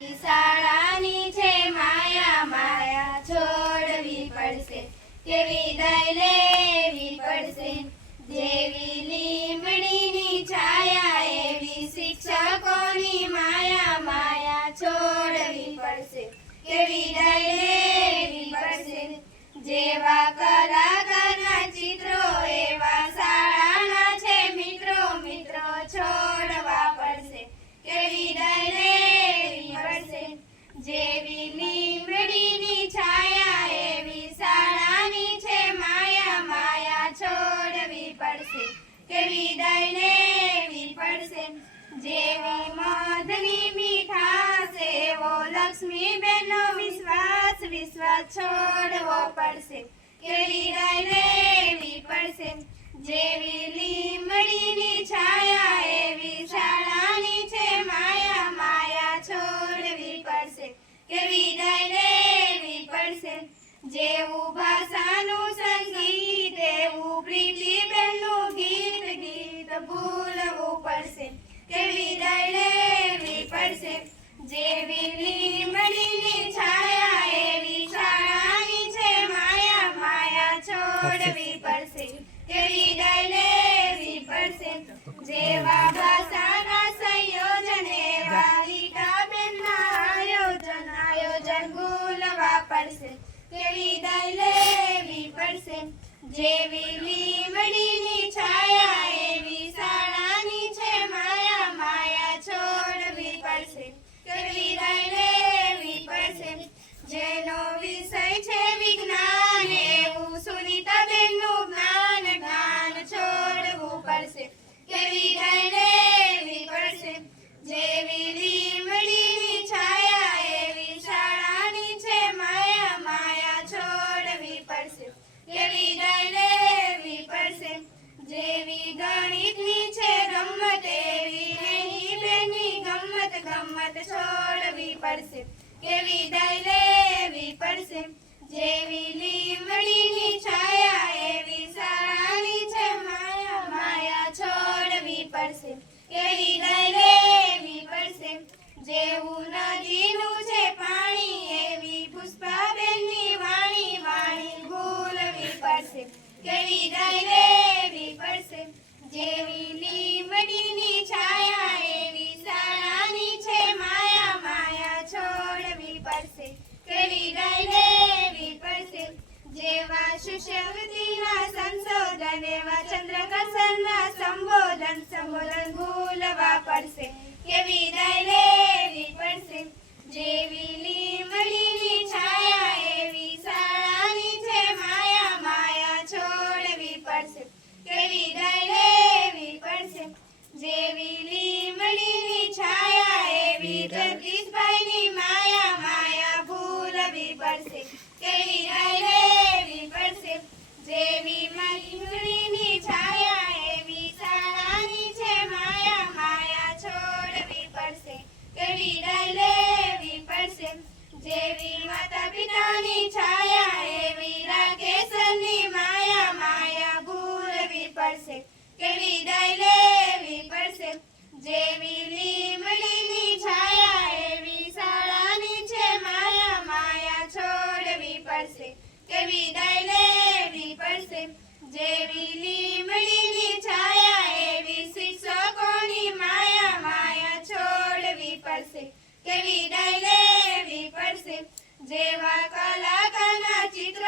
શાળાની છે માયા માયા છોડવી પડશે કે વિદાય લેવી પડશે જેવી લીમડીની છાયા એવી શિક્ષકોની માયા માયા છોડવી પડશે કે વિદાય લેવી પડશે જેવા કલાકારના ચિત્રો એવા શાળાના છે મિત્રો મિત્રો છોડવા પડશે કે વિદાય લેવી પડશે જેવી લીમડીની છાયા એવી શાળાની છે માયા માયા છોડવી પડશે કે વિદાય લેવી પડશે જેવી મધની મીઠાશ એવો લક્ષ્મીબેનનો વિશ્વાસ વિશ્વાસ છોડવો પડશે કે વિદાય લેવી પડશે જેવી લીમડીની છાયા એવી શાળાની છે માયા માયા છોડવી પડશે કે વિદાય લેવી પડશે જેવું ભાષાનું સંગીત એવું પ્રીતિબેનનું ગીત ગીત ભૂલવું પડશે કે વિદાય લેવી પડશે જેવી લીમડીની છાયા એવી શાળાની છે માયા માયા છોડવી પડશે કે વિદાય લેવી પડશે જેવા ભાષાના સંયોજન એવા રીટાબેનના આયોજન ભૂલવા પડશે કે વિદાય લેવી પડશે જેવી લીમડીની છાયા એવી શાળાની છે માયા માયા છોડવી પડશે કે વિદાય લેવી પડશે જેનો વિષય છે વિજ્ઞાન એવું સુનીતાબેનનું જ્ઞાન જ્ઞાન છોડવું પડશે કે વિદાય લેવી પડશે જેવી લીમડીની છાયા એવી શાળાની છે માયા માયા છોડવી પડશે કે વિદાય લેવી પડશે જેવી ગણિતની છે ગમ્મત એવી નહીં બેની ગમ્મત ગમ્મત છોડવી પડશે કે વિદાય લેવી પડશે જેવી લીમડીની છાયા એવી શાળાની છે માયા માયા છોડવી પડશે કે વિદાય લેવી પડશે જેવું નદીનું છે પાણી એવી પુષ્પાબેનની વાણી વાણી ભૂલવી પડશે કે વિદાય લેવી પડશે જેવી લીમડીની છાયા એવી શાળાની છે માયા માયા છોડવી પડશે કે વિદાય લેવી પડશે જેવા શિષ્યવૃત્તિના સંશોધન એવા ચંદ્રકસરના સંબોધન ભૂલવા પડશે કે વિદાય લેવી પડશે જેવી લીમડીની છાયા એવી શાળાની છે માયા માયા છોડવી પડશે કે વિદાય લેવી પડશે જેવી લીમડીની છાયા એવી જગદીશભાઈની માયા માયા ભૂલવી પડશે કે વિદાય લેવી પડશે જેવી લીમડીની છાયા એવી શાળાની છે માયા માયા છોડવી પડશે કે વિદાય લેવી પડશે જેવી માતા પિતાની છાયા એવી રાકેશની માયા માયા ભૂલવી પડશે કે વિદાય લેવી પડશે જેવી લીમડીની છાયા એવી શાળાની છે માયા માયા છોડવી પડશે કે વિદાય લેવી પડશે જેવી લીમડીની છાયા એવી શિક્ષકોની માયા માયા છોડવી પડશે કે વિદાય લેવી પડશે જેવા કલાકારના ચિત્રો